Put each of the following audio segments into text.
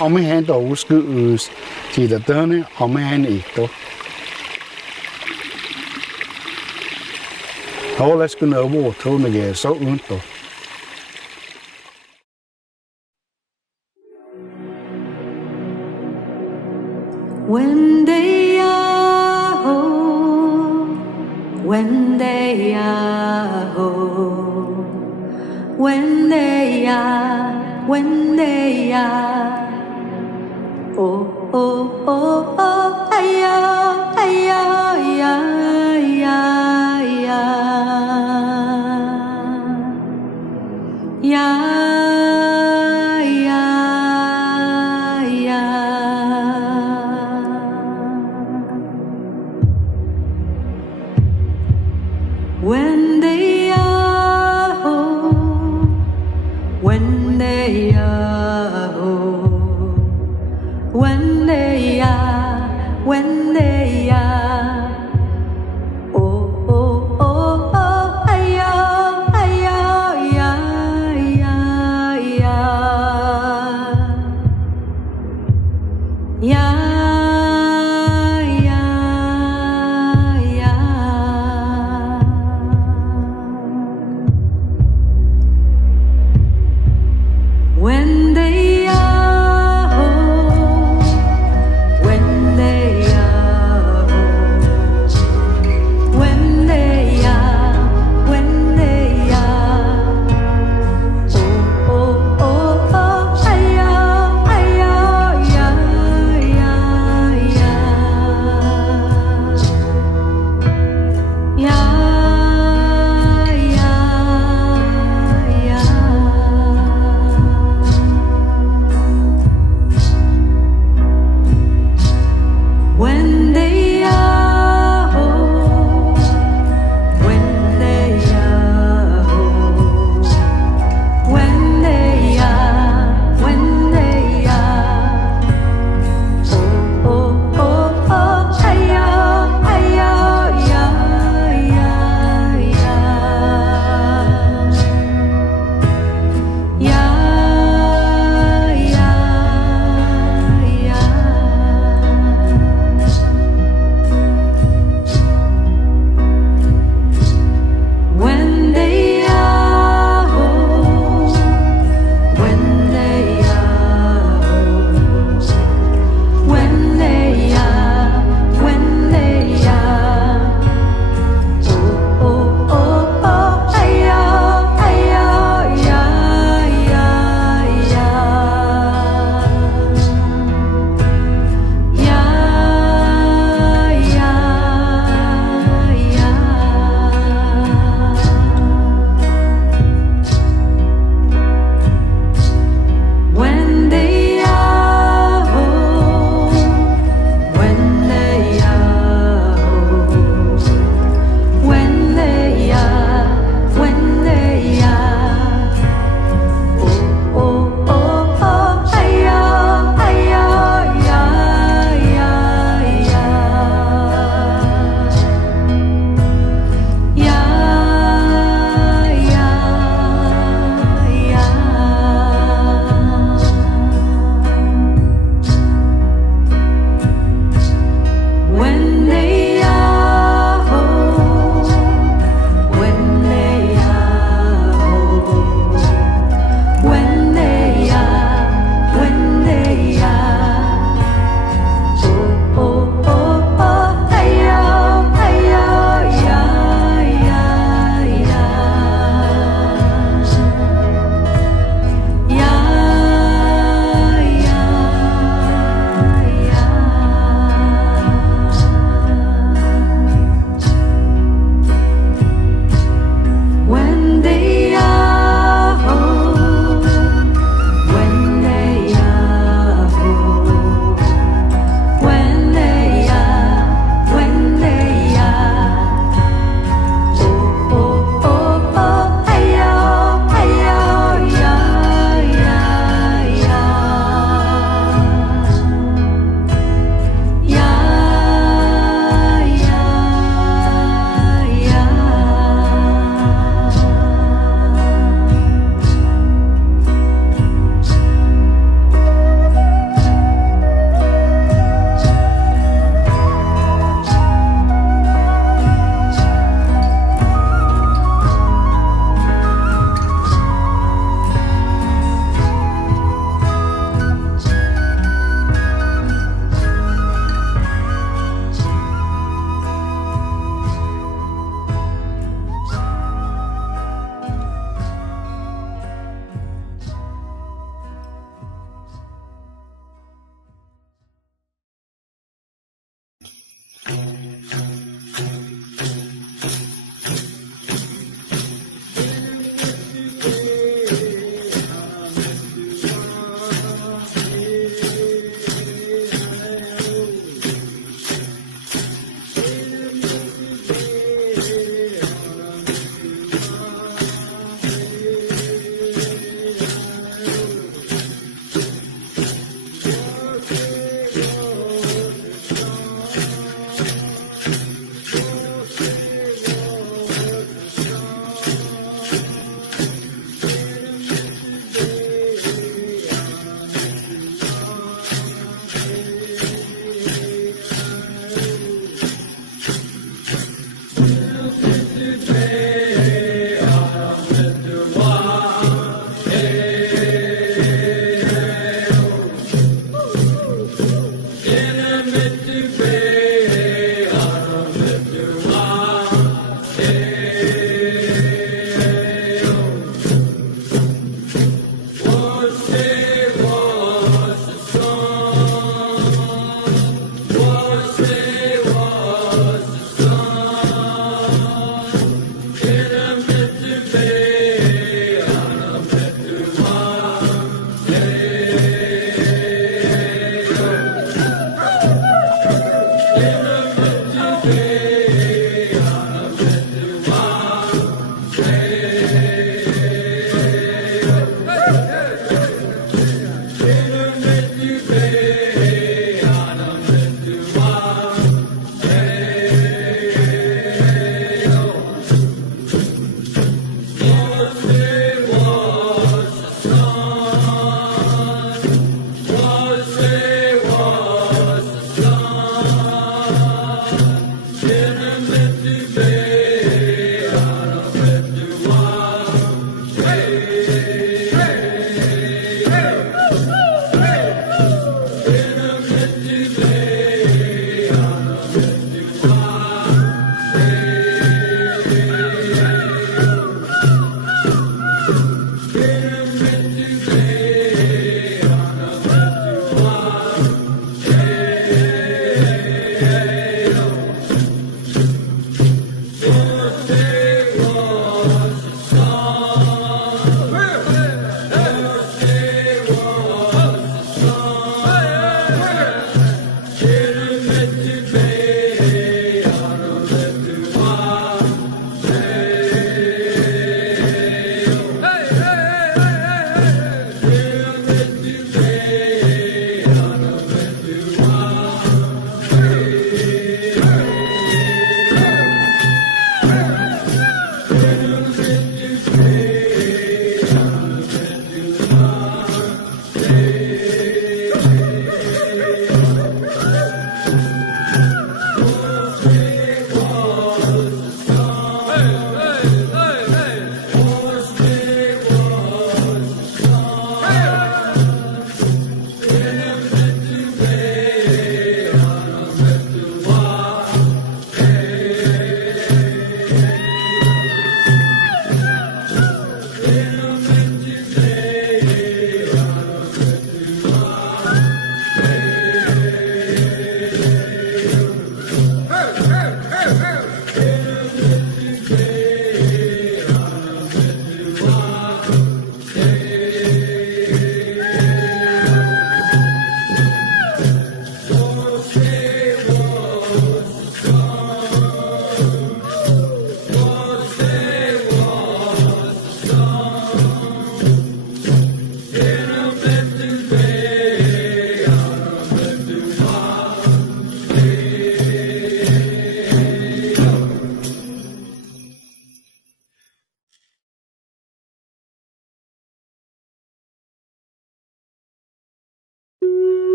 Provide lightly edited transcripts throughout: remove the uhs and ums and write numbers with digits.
ông mới hẹn tổ cứ chỉ là tớ này ông mới hẹn ít tổ thôi let's go nữa vô thôi này cái số ứng tổ WENDEYAHO, WENDEYAHO, WENDEYAH, oh oh oh oh, aya aya aya aya aya aya aya. WENDEYAHO, WENDEYAHO, WENDEYAH, WENDEYAH, oh oh oh oh, aya aya aya aya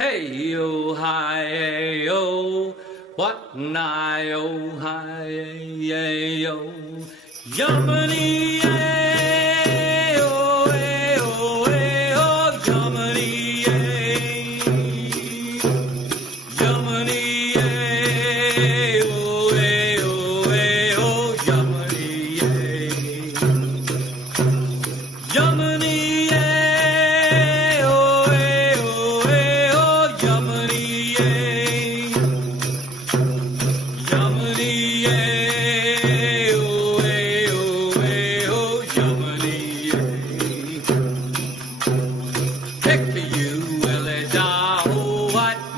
Hey yo, hi yo, what na yo, hi yo, Yummy, yo, Yummy, Yummy, Yummy,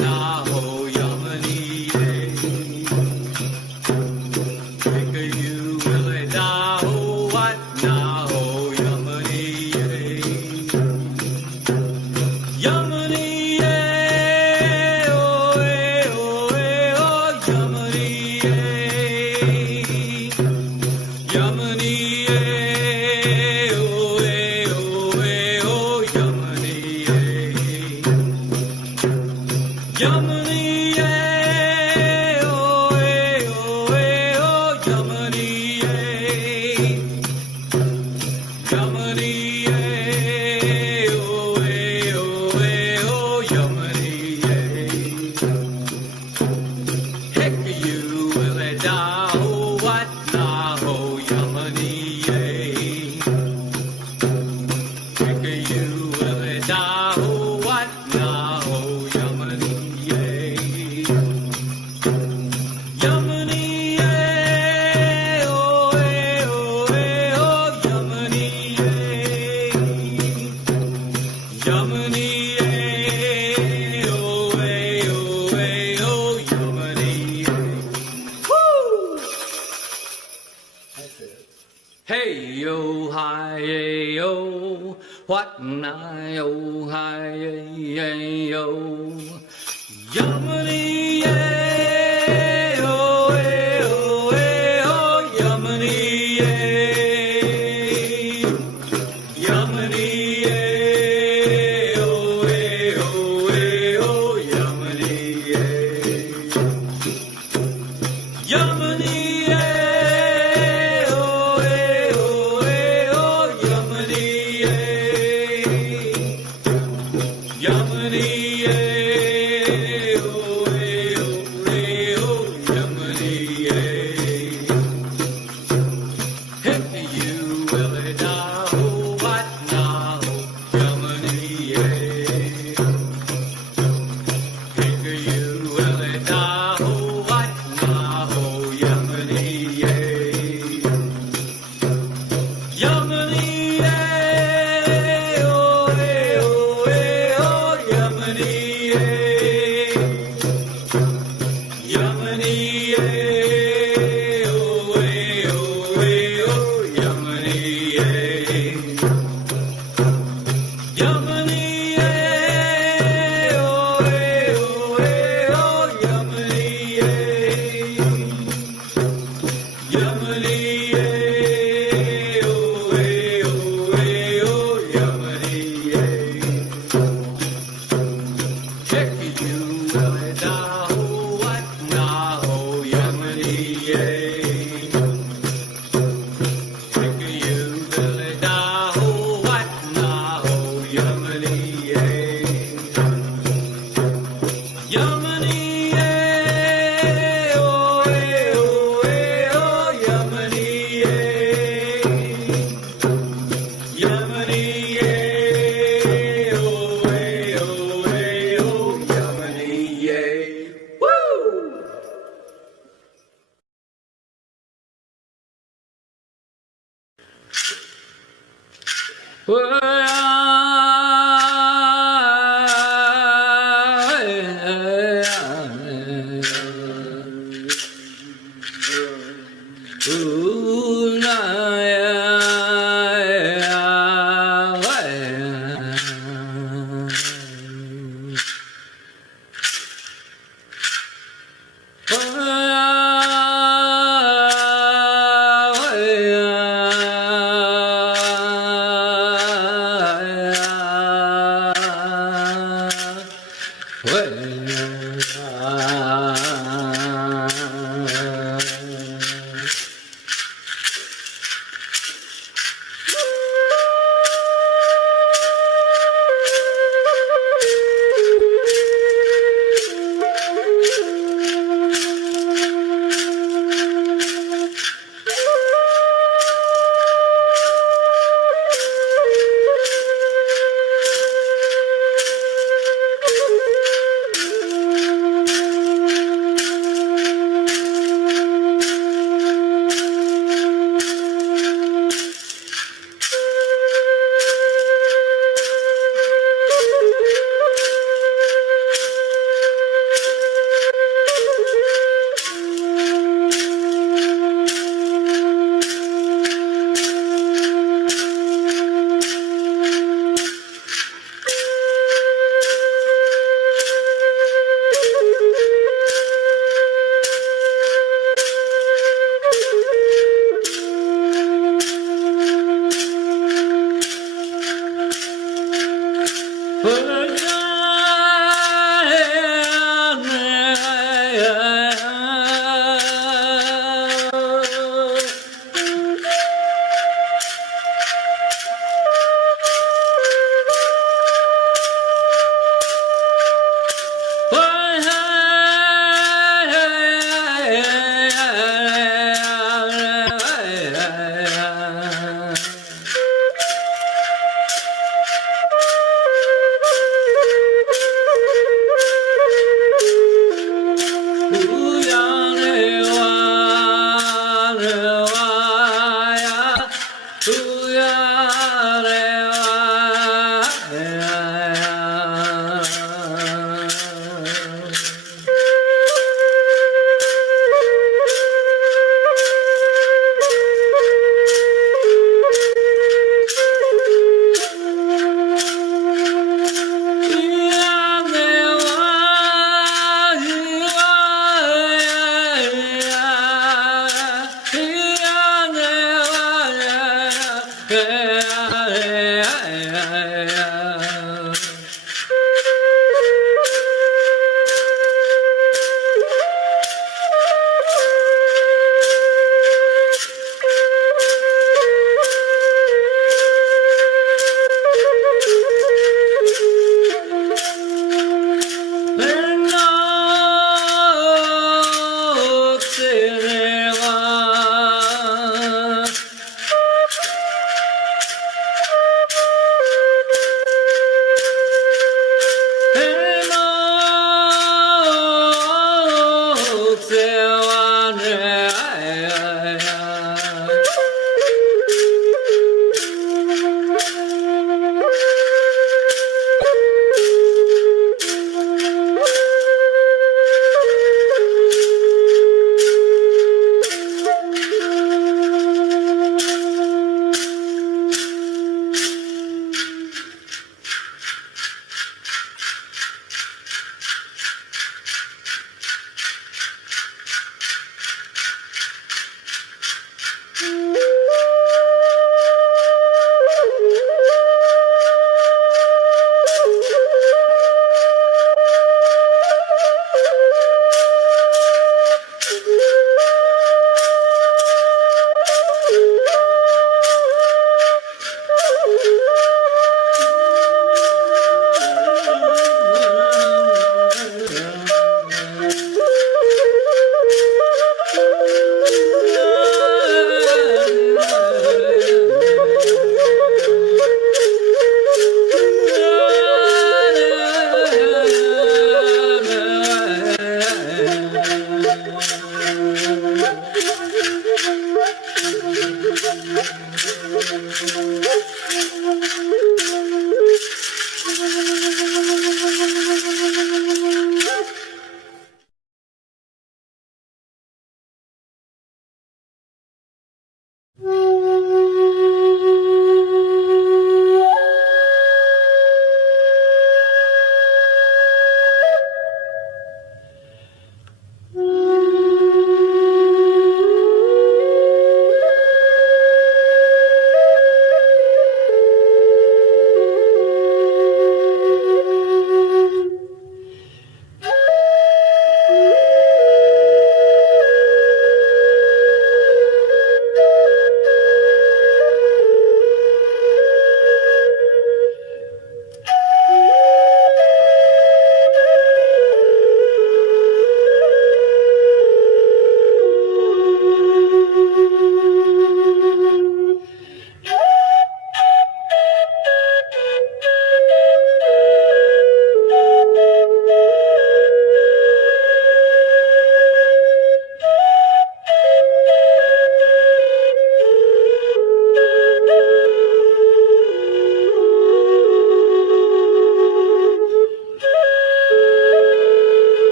na ho yamani take you will da ho what na ho yamani yamani oh yamani yamani Yamani, oh, Yamani, Yamani, oh, Yamani, heck you will da ho what na ho Yamani, heck you will da ho what na ho Yamani. Yamani, oh, Yamani, Yamani, oh, Yamani. Woo! Hey yo, hi yo, what na yo, hi yo, Yamani,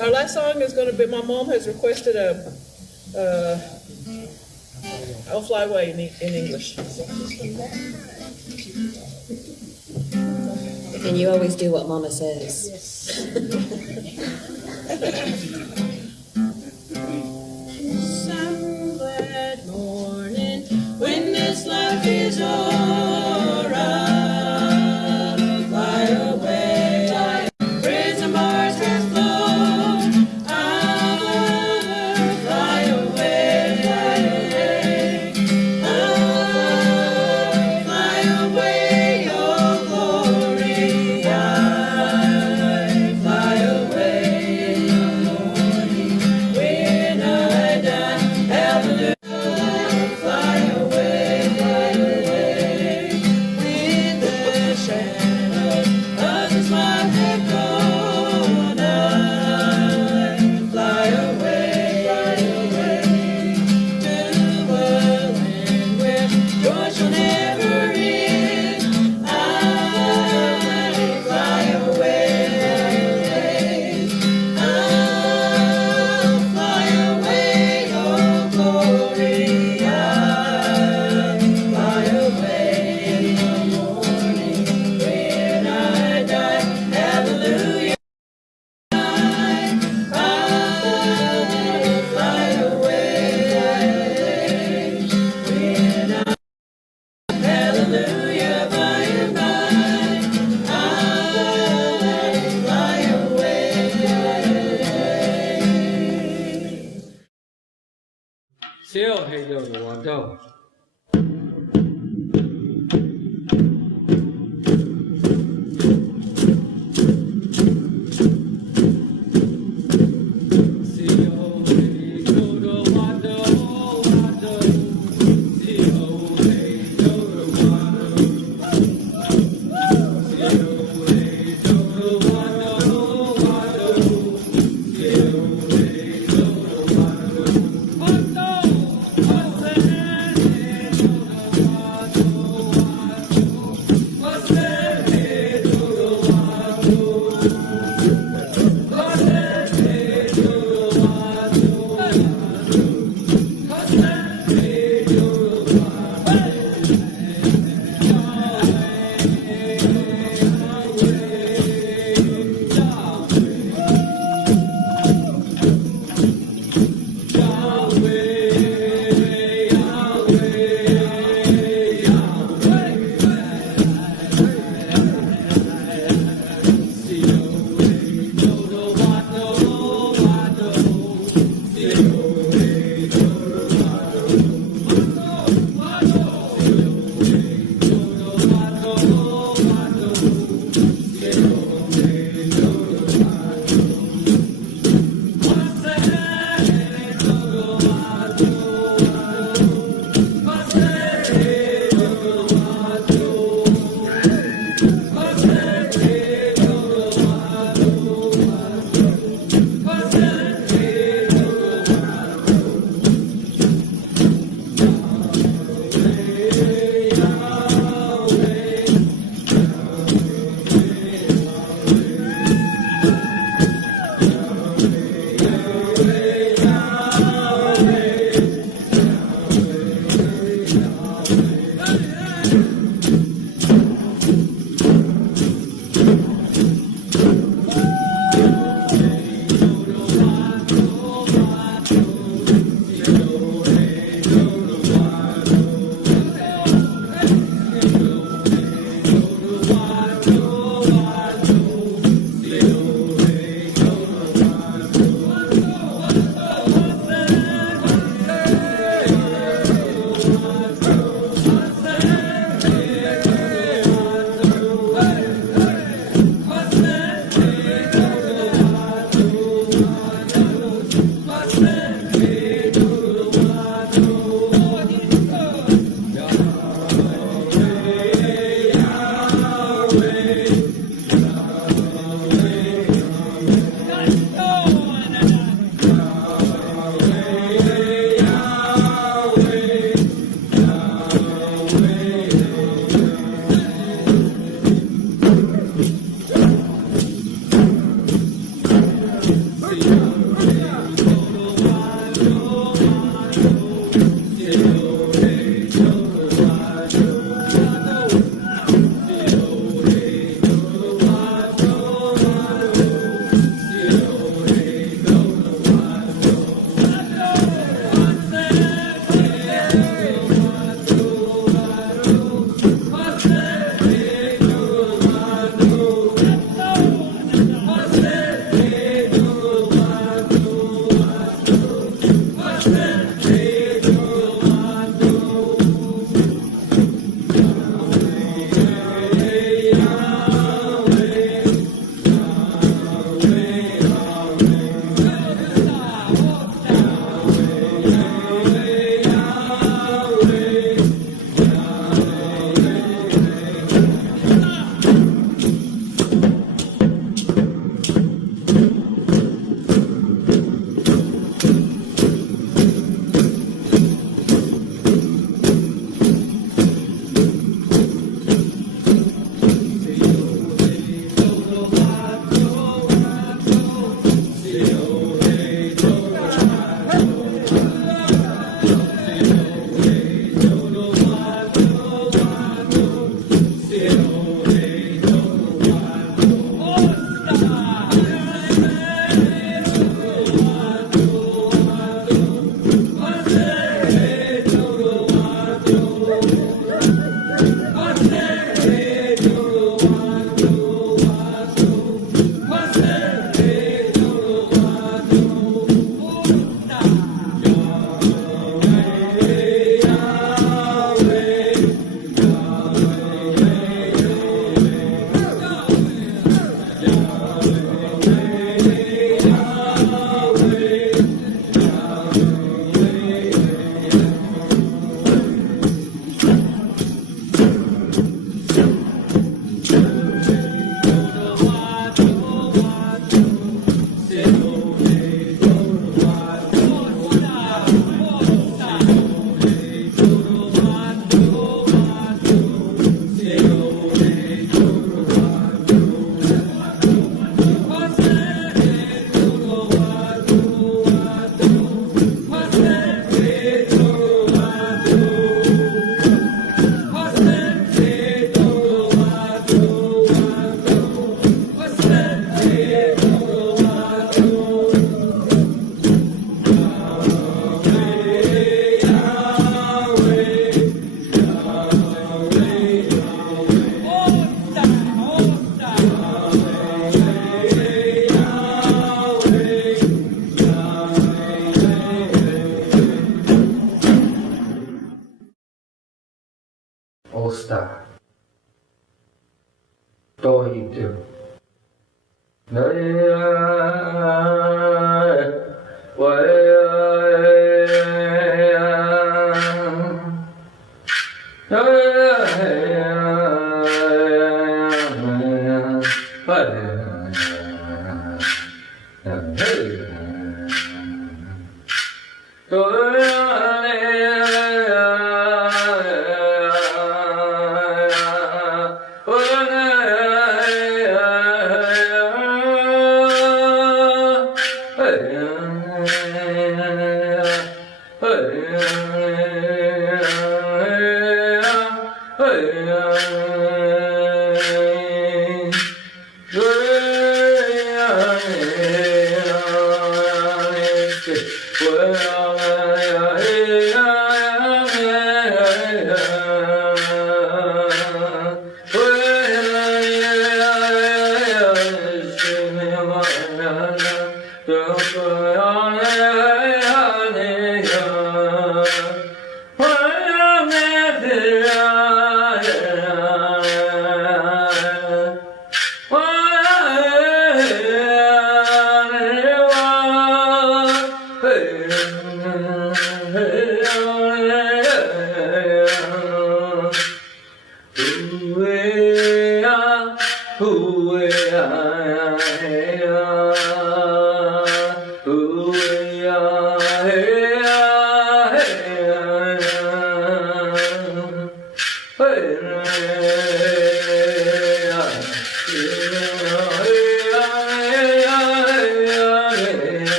Our last song is going to be, my mom has requested I'll Fly Away in English. And you always do what Mama says. Some glad morning when this life is o'er, I'll fly away. Prison bars have flown, I'll fly away, fly away. I'll fly away, oh glory, I'll fly away in the morning when I die. Hallelujah, fly away, fly away. CHEROKEE SINGERS.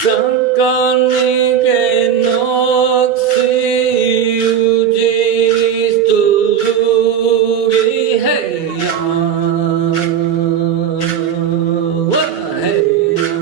Sankani ke noksi ujis tulugi hey ya, wah hey ya.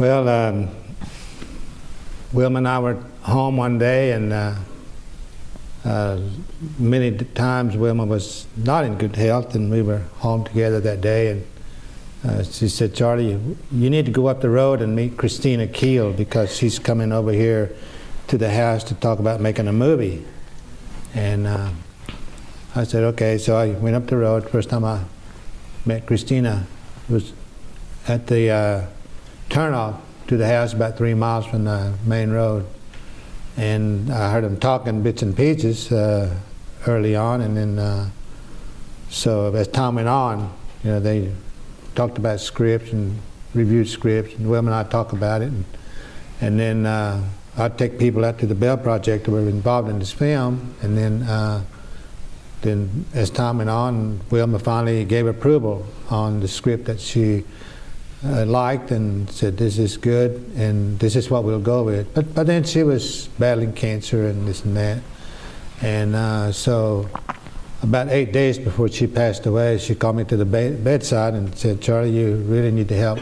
Well, Wilma and I were home one day, and many times Wilma was not in good health, and we were home together that day, and she said, Charlie, you need to go up the road and meet Kristina Kiehl, because she's coming over here to the house to talk about making a movie. And I said, okay, so I went up the road. First time I met Kristina was at the turnoff to the house about 3 miles from the main road. And I heard them talking bits and pieces early on, and then so as time went on, you know, they talked about scripts and reviewed scripts, and Wilma and I talked about it, and then I'd take people out to the Bell Project who were involved in this film, and then as time went on, Wilma finally gave approval on the script that she liked, and said, this is good, and this is what we'll go with. But then she was battling cancer and this and that. And so about 8 days before she passed away, she called me to the bedside and said, Charlie, you really need to help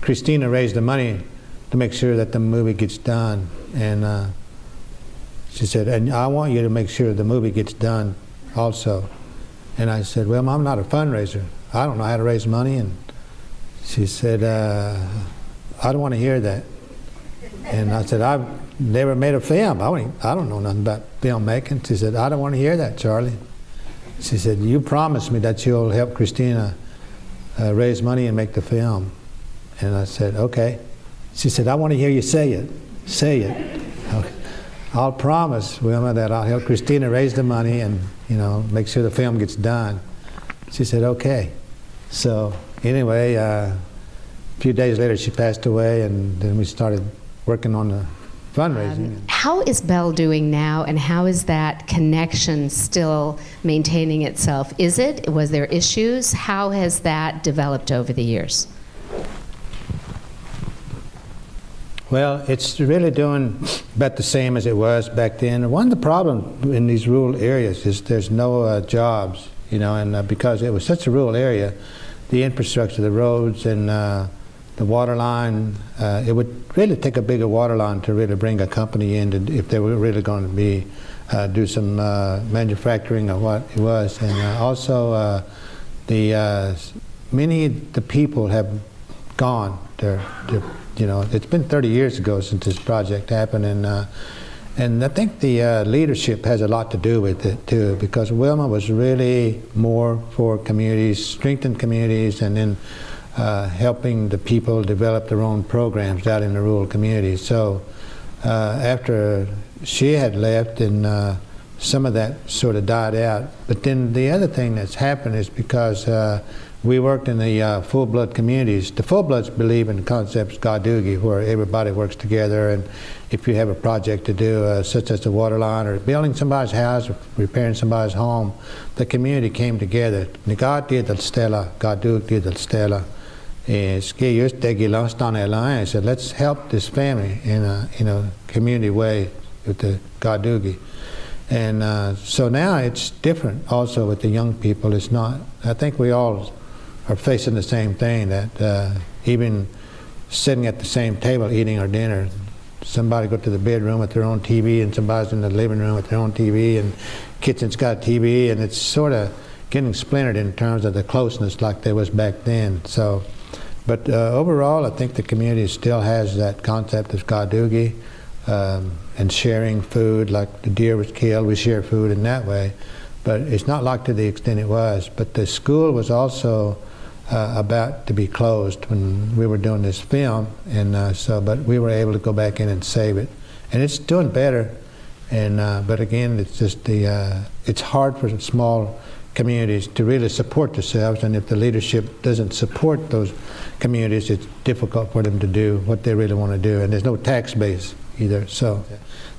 Kristina raise the money to make sure that the movie gets done. And she said, and I want you to make sure the movie gets done also. And I said, well, I'm not a fundraiser. I don't know how to raise money. And she said, I don't want to hear that. And I said, I've never made a film. I don't know nothing about filmmaking. She said, I don't want to hear that, Charlie. She said, you promised me that you'll help Kristina raise money and make the film. And I said, okay. She said, I want to hear you say it. Say it. Okay. I'll promise, Wilma, that I'll help Kristina raise the money and, you know, make sure the film gets done. She said, okay. So anyway, a few days later she passed away, and then we started working on the fundraising. How is Bell doing now, and how is that connection still maintaining itself? Was there issues? How has that developed over the years? Well, it's really doing about the same as it was back then. One of the problems in these rural areas is there's no jobs, you know, and because it was such a rural area, the infrastructure, the roads and the water line, it would really take a bigger water line to really bring a company in if they were really going to be do some manufacturing of what it was. And also many of the people have gone. You know, it's been 30 years ago since this project happened, and I think the leadership has a lot to do with it too, because Wilma was really more for communities, strengthen communities, and then helping the people develop their own programs out in the rural communities. So after she had left, and some of that sort of died out. But then the other thing that's happened is because we worked in the full-blood communities. The full-bloods believe in the concepts Gadugi, where everybody works together, and if you have a project to do, such as the water line or building somebody's house or repairing somebody's home, the community came together. Negati del Stella, Gadugi del Stella. I said, let's help this family in a community way with the Gadugi. And so now it's different also with the young people. It's not, I think we all are facing the same thing, that even sitting at the same table eating our dinner, somebody go to the bedroom with their own TV, and somebody's in the living room with their own TV, and kitchen's got a TV, and it's sort of getting splintered in terms of the closeness like there was back then. So, but overall, I think the community still has that concept of Gadugi, and sharing food. Like the deer was killed, we share food in that way, but it's not like to the extent it was. But the school was also about to be closed when we were doing this film, and but we were able to go back in and save it, and it's doing better. And but again, it's just it's hard for small communities to really support themselves, and if the leadership doesn't support those communities, it's difficult for them to do what they really want to do, and there's no tax base either. So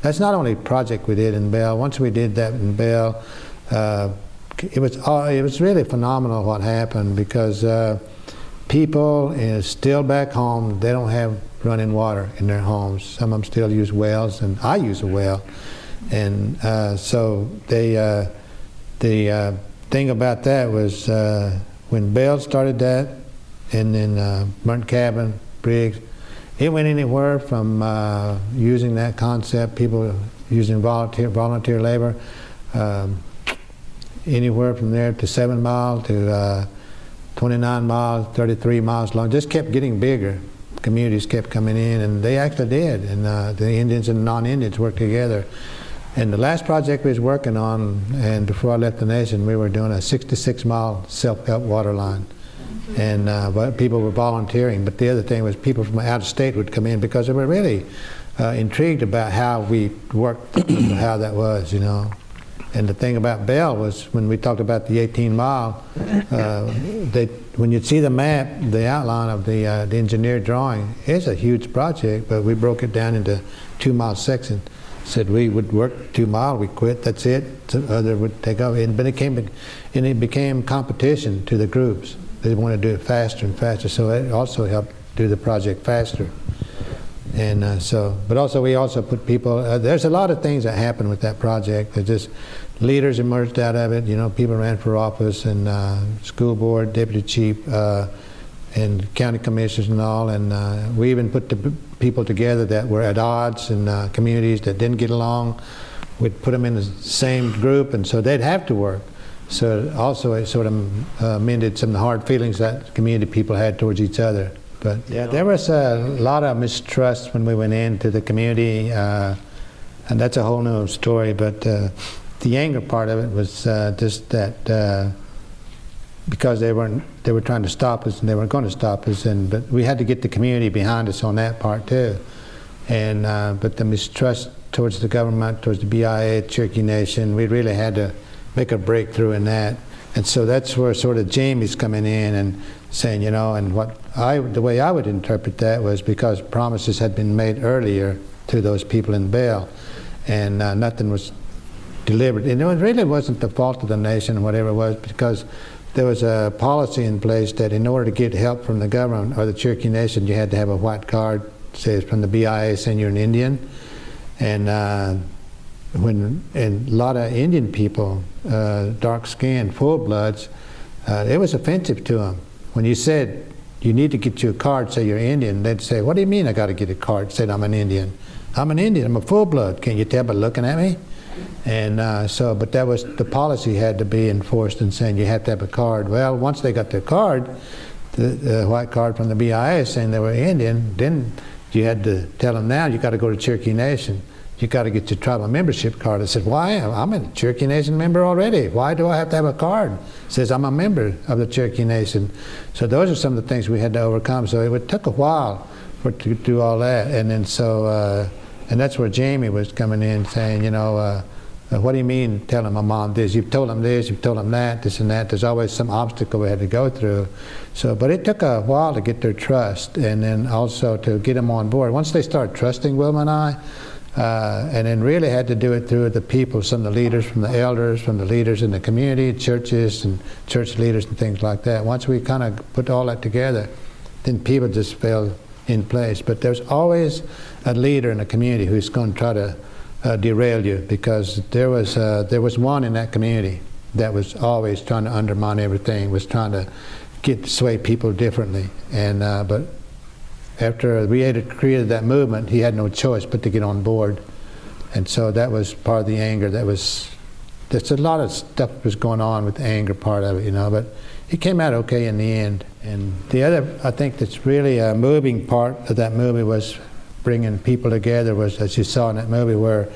that's not only a project we did in Bell. Once we did that in Bell, it was really phenomenal what happened, because people still back home, they don't have running water in their homes. Some of them still use wells, and I use a well. And so the thing about that was when Bell started that, and then Burnt Cabin, Briggs, it went anywhere from using that concept, people using volunteer labor, anywhere from there to 7 miles to 29 miles, 33 miles long. Just kept getting bigger. Communities kept coming in, and they actually did. And the Indians and non-Indians worked together. And the last project we was working on, and before I left the nation, we were doing a 66-mile self-help water line. And but people were volunteering. But the other thing was people from out of state would come in because they were really intrigued about how we worked, how that was, you know. And the thing about Bell was when we talked about the 18-mile, when you'd see the map, the outline of the engineer drawing, it's a huge project, but we broke it down into 2-mile sections. Said we would work 2 miles, we quit, that's it. The other would take over. But it became competition to the groups. They wanted to do it faster and faster, so it also helped do the project faster. And but also we also put people, there's a lot of things that happened with that project. There's just leaders emerged out of it, you know, people ran for office, and school board, deputy chief, and county commissioners and all, and we even put the people together that were at odds in communities that didn't get along. We'd put them in the same group, and so they'd have to work. So also it sort of mended some of the hard feelings that community people had towards each other. But yeah, there was a lot of mistrust when we went into the community, and that's a whole new story. But the anger part of it was just that because they were trying to stop us, and they weren't going to stop us, but we had to get the community behind us on that part too. And but the mistrust towards the government, towards the BIA, Cherokee Nation, we really had to make a breakthrough in that. And so that's where sort of Jamie's coming in and saying, you know, and the way I would interpret that was because promises had been made earlier to those people in Bell, and nothing was delivered. And it really wasn't the fault of the nation or whatever it was, because there was a policy in place that in order to get help from the government or the Cherokee Nation, you had to have a white card, say it's from the BIA saying you're an Indian. And and a lot of Indian people, dark-skinned, full-bloods, it was offensive to them. When you said, you need to get you a card, say you're Indian, they'd say, what do you mean I got to get a card? Said I'm an Indian. I'm an Indian, I'm a full-blood. Can't you tell by looking at me? And but that was, the policy had to be enforced and saying you had to have a card. Well, once they got their card, the white card from the BIA saying they were Indian, then you had to tell them now you got to go to Cherokee Nation. You got to get your tribal membership card. I said, why? I'm a Cherokee Nation member already. Why do I have to have a card? It says I'm a member of the Cherokee Nation. So those are some of the things we had to overcome. So it took a while to do all that. And then so, and that's where Jamie was coming in saying, you know, what do you mean telling my mom this? You've told them this, you've told them that, this and that. There's always some obstacle we had to go through. So, but it took a while to get their trust, and then also to get them on board. Once they started trusting Wilma and I, and then really had to do it through the people, some of the leaders, from the elders, from the leaders in the community, churches and church leaders and things like that. Once we kind of put all that together, then people just fell in place. But there's always a leader in the community who's going to try to derail you, because there was one in that community that was always trying to undermine everything, was trying to sway people differently. And but after we had created that movement, he had no choice but to get on board. And so that was part of the anger. There's a lot of stuff was going on with the anger part of it, you know, but he came out okay in the end. And the other, I think that's really a moving part of that movie was bringing people together, was, as you saw in that movie, where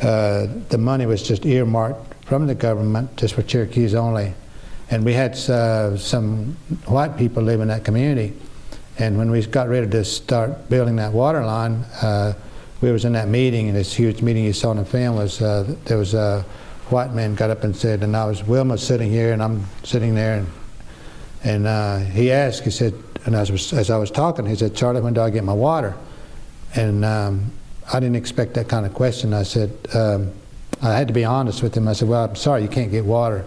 the money was just earmarked from the government just for Cherokees only. And we had some white people live in that community. And when we got ready to start building that water line, we was in that meeting, and this huge meeting you saw in the film was, there was a white man got up and said, and I was, Wilma sitting here and I'm sitting there, and he asked, he said, and as I was talking, he said, Charlie, when do I get my water? And I didn't expect that kind of question. I said, I had to be honest with him. I said, well, I'm sorry, you can't get water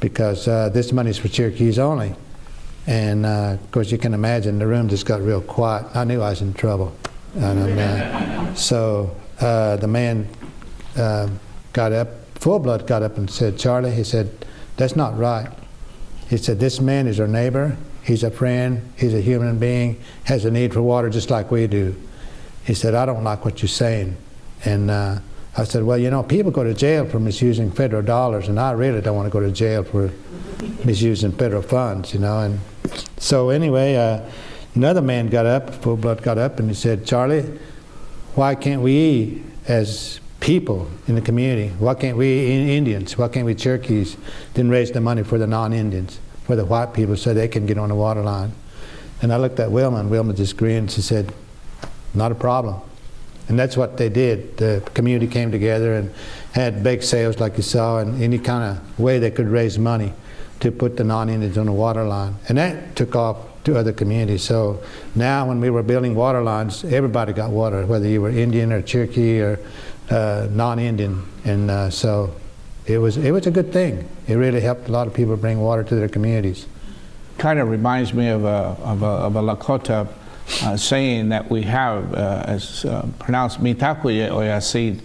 because this money's for Cherokees only. And of course, you can imagine the room just got real quiet. I knew I was in trouble. And, so the man got up, full blood got up and said, Charlie, he said, that's not right. He said, this man is our neighbor. He's a friend. He's a human being. Has a need for water just like we do. He said, I don't like what you're saying. And I said, well, you know, people go to jail for misusing federal dollars, and I really don't want to go to jail for misusing federal funds, you know. And so anyway, another man got up, full blood got up, and he said, Charlie, why can't we, as people in the community, why can't we Indians, why can't we Cherokees, then raise the money for the non-Indians, for the white people, so they can get on the water line? And I looked at Wilma, and Wilma just grinned. She said, not a problem. And that's what they did. The community came together and had bake sales like you saw, and any kind of way they could raise money to put the non-Indians on the water line. And that took off to other communities. So now when we were building water lines, everybody got water, whether you were Indian or Cherokee or non-Indian. And so it was a good thing. It really helped a lot of people bring water to their communities. Kind of reminds me of a Lakota saying that we have, as pronounced Mitakuye Oyasid,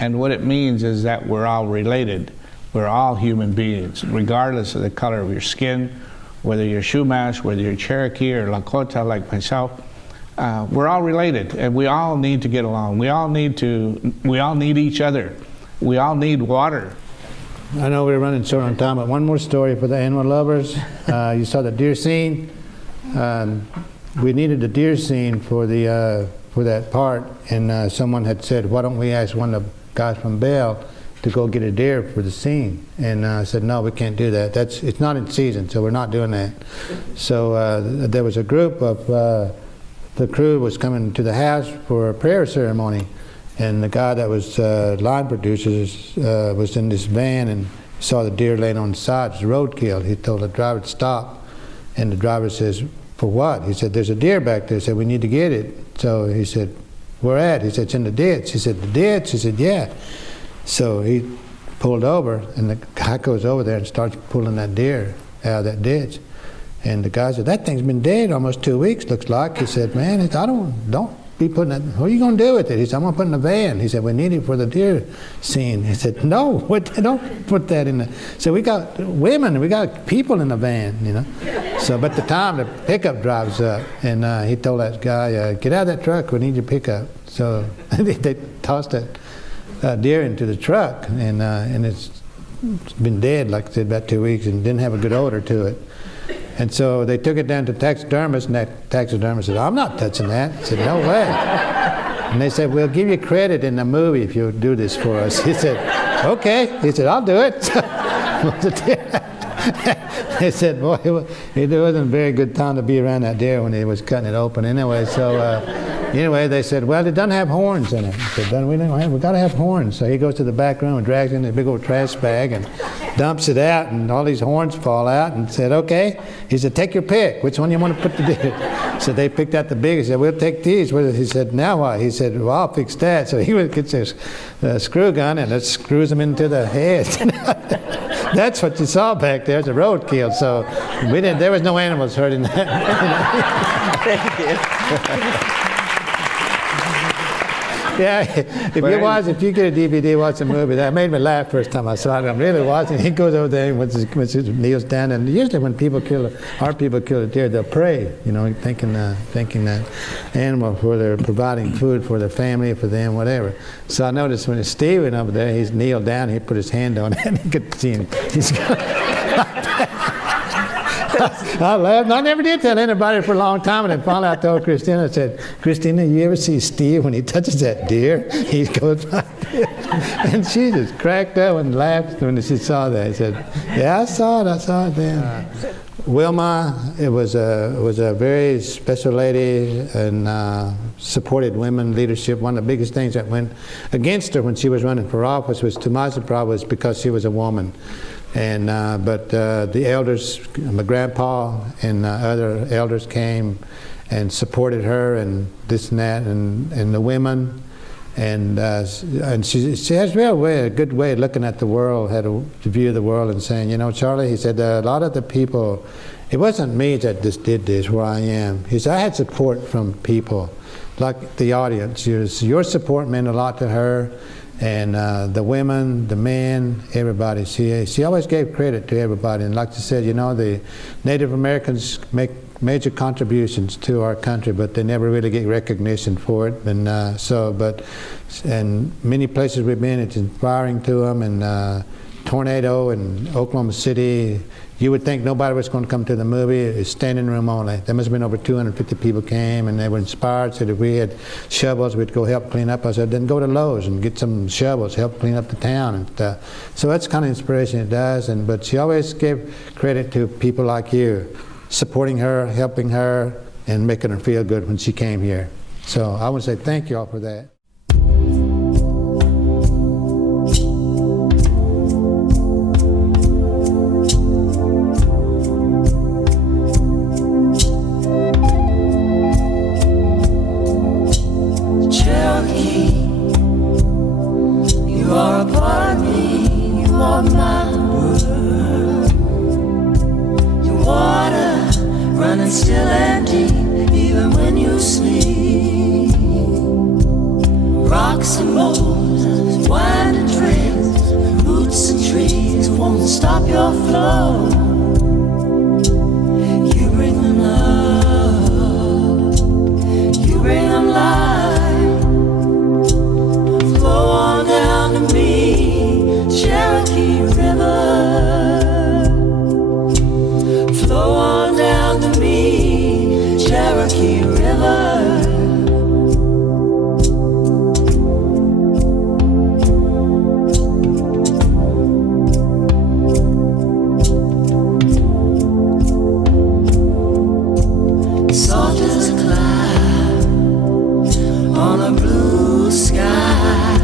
and what it means is that we're all related. We're all human beings, regardless of the color of your skin, whether you're Chumash, whether you're Cherokee or Lakota like myself. We're all related, and we all need to get along. We all need each other. We all need water. I know we're running short on time, but one more story for the animal lovers. You saw the deer scene. We needed a deer scene for that part, and someone had said, why don't we ask one of the guys from Bell to go get a deer for the scene? And I said, no, we can't do that. It's not in season, so we're not doing that. So there was a group of, the crew was coming to the house for a prayer ceremony, and the guy that was line producers was in this van and saw the deer laying on the side. It was roadkill. He told the driver to stop, and the driver says, for what? He said, there's a deer back there. He said, we need to get it. So he said, where at? He said, it's in the ditch. He said, the ditch? He said, yeah. So he pulled over, and the guy goes over there and starts pulling that deer out of that ditch. And the guy said, that thing's been dead almost 2 weeks, looks like. He said, man, I don't be putting that, what are you going to do with it? He said, I'm going to put it in the van. He said, we need it for the deer scene. He said, no, don't put that in the, so we got women, we got people in the van, you know. So, but the time the pickup drives up, and he told that guy, get out of that truck, we need your pickup. So they tossed that deer into the truck, and it's been dead, like I said, about 2 weeks, and didn't have a good odor to it. And so they took it down to taxidermist, and that taxidermist said, I'm not touching that. I said, no way. And they said, we'll give you credit in the movie if you'll do this for us. He said, okay. He said, I'll do it. They said, boy, it wasn't a very good time to be around that deer when he was cutting it open anyway. So anyway, they said, well, it doesn't have horns in it. He said, we've got to have horns. So he goes to the back room and drags in a big old trash bag and dumps it out, and all these horns fall out, and said, okay. He said, take your pick. Which one you want to put the deer? So they picked out the biggest. He said, we'll take these. He said, now what? He said, well, I'll fix that. So he gets his screw gun and it screws them into the head. That's what you saw back there. It's a roadkill. So there was no animals hurt in that. Thank you. Yeah, if you get a DVD, watch a movie. That made me laugh first time I saw it. I'm really watching. He goes over there and kneels down. And usually when our people kill a deer, they'll pray, you know, thanking that animal for their providing food for their family, for them, whatever. So I noticed when Steve went over there, he's kneeled down. He put his hand on it, and you could see him. I laughed. I never did tell anybody for a long time, and then finally I told Kristina. I said, Kristina, you ever see Steve when he touches that deer? He goes like this. And she just cracked up and laughed when she saw that. She said, yeah, I saw it then. Wilma, it was a very special lady and supported women leadership. One of the biggest things that went against her when she was running for office was, to my surprise, was because she was a woman. And but the elders, my grandpa and other elders came and supported her, and this and that, and the women, and she has a good way of looking at the world, had a view of the world, and saying, you know, Charlie, he said, a lot of the people, it wasn't me that just did this where I am. He said, I had support from people, like the audience. Your support meant a lot to her. And the women, the men, everybody. She always gave credit to everybody. And like she said, you know, the Native Americans make major contributions to our country, but they never really get recognition for it. And and many places we've been, it's inspiring to them. And Tornado in Oklahoma City, you would think nobody was going to come to the movie. It's standing room only. There must have been over 250 people came, and they were inspired. Said if we had shovels, we'd go help clean up. I said, then go to Lowe's and get some shovels, help clean up the town. And so that's kind of inspiration it does. But she always gave credit to people like you, supporting her, helping her, and making her feel good when she came here. So I want to say thank you all for that. Still and deep, even when you sleep. Rocks and boulders, winding trails, roots and trees won't stop your flow. You bring them love, you bring them life. Flow on down to me, Cherokee River. Flow on down to me, Cherokee River. Soft as a cloud on a blue sky.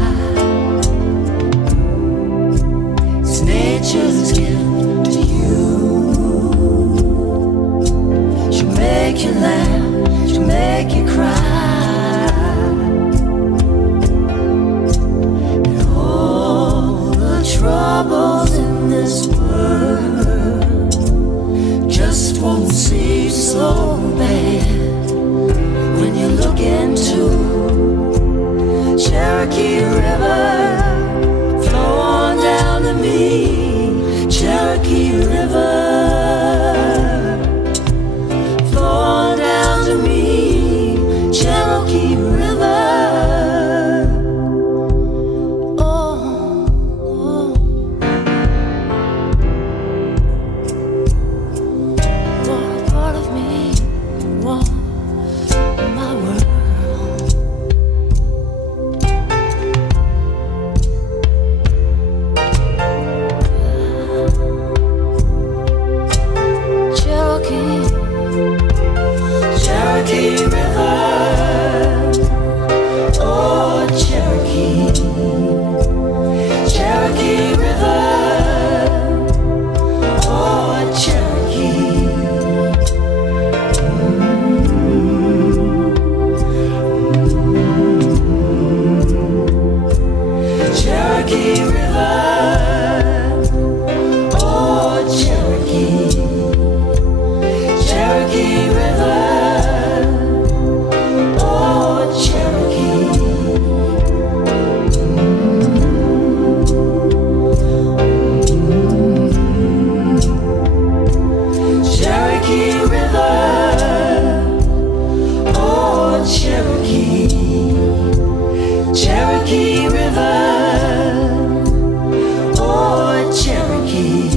It's nature's gift to you. She'll make you laugh, she'll make you cry. And all the troubles in this world just won't seem so bad when you look into Cherokee River. Flow on down to me, Cherokee River. Cherokee River. Oh, oh. You're a part of me, you're my world. Cherokee, Cherokee River. Cherokee River, oh Cherokee. Cherokee River, oh Cherokee. Cherokee River, oh Cherokee. Cherokee River, oh Cherokee. Cherokee River, oh Cherokee.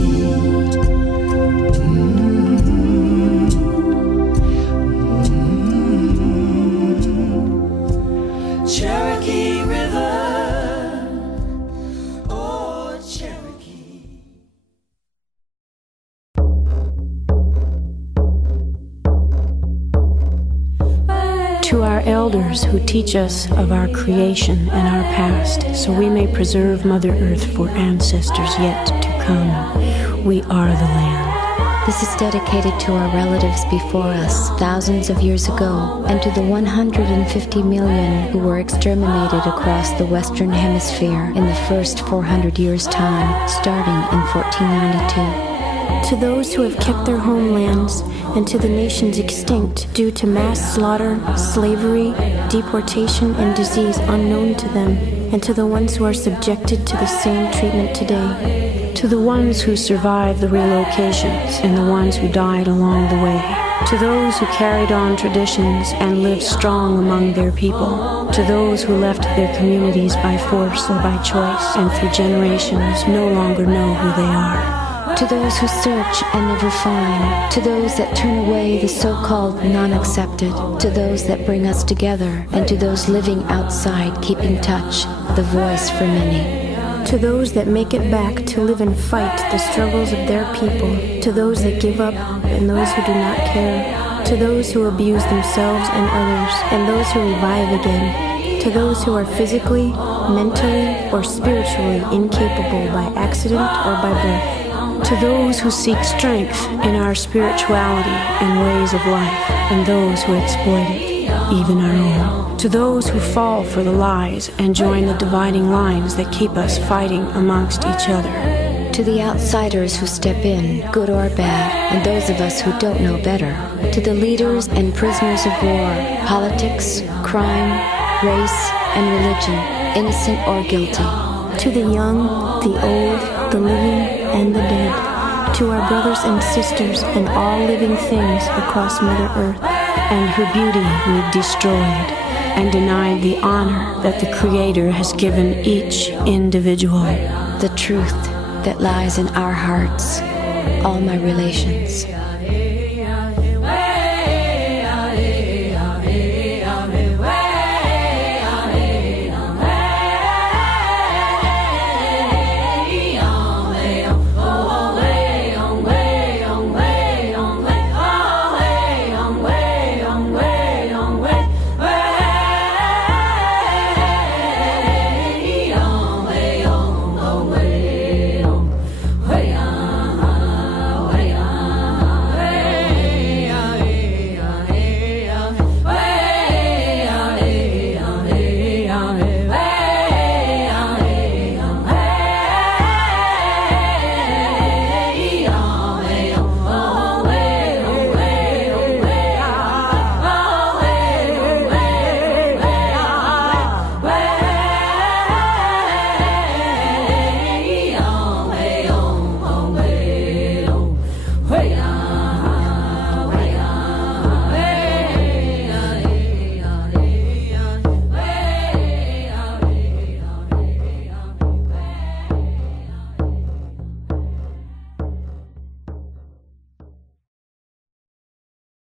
Cherokee River, oh Cherokee. To our elders who teach us of our creation and our past, so we may preserve Mother Earth for ancestors yet to come, we are the land. This is dedicated to our relatives before us, thousands of years ago, and to the 150 million who were exterminated across the Western Hemisphere in the first 400 years' time, starting in 1492. To those who have kept their homelands, and to the nations extinct due to mass slaughter, slavery, deportation, and disease unknown to them, and to the ones who are subjected to the same treatment today. To the ones who survived the relocations and the ones who died along the way. To those who carried on traditions and lived strong among their people. To those who left their communities by force or by choice and through generations no longer know who they are. To those who search and never find, to those that turn away the so-called non-accepted, to those that bring us together, and to those living outside keeping touch, the voice for many. To those that make it back to live and fight the struggles of their people, to those that give up and those who do not care, to those who abuse themselves and others, and those who revive again, to those who are physically, mentally, or spiritually incapable by accident or by birth. To those who seek strength in our spirituality and ways of life, and those who exploit it, even our own. To those who fall for the lies and join the dividing lines that keep us fighting amongst each other. To the outsiders who step in, good or bad, and those of us who don't know better. To the leaders and prisoners of war, politics, crime, race, and religion, innocent or guilty. To the young, the old, the living, and the dead, to our brothers and sisters and all living things across Mother Earth, and her beauty we've destroyed and denied the honor that the Creator has given each individual. The truth that lies in our hearts, all my relations.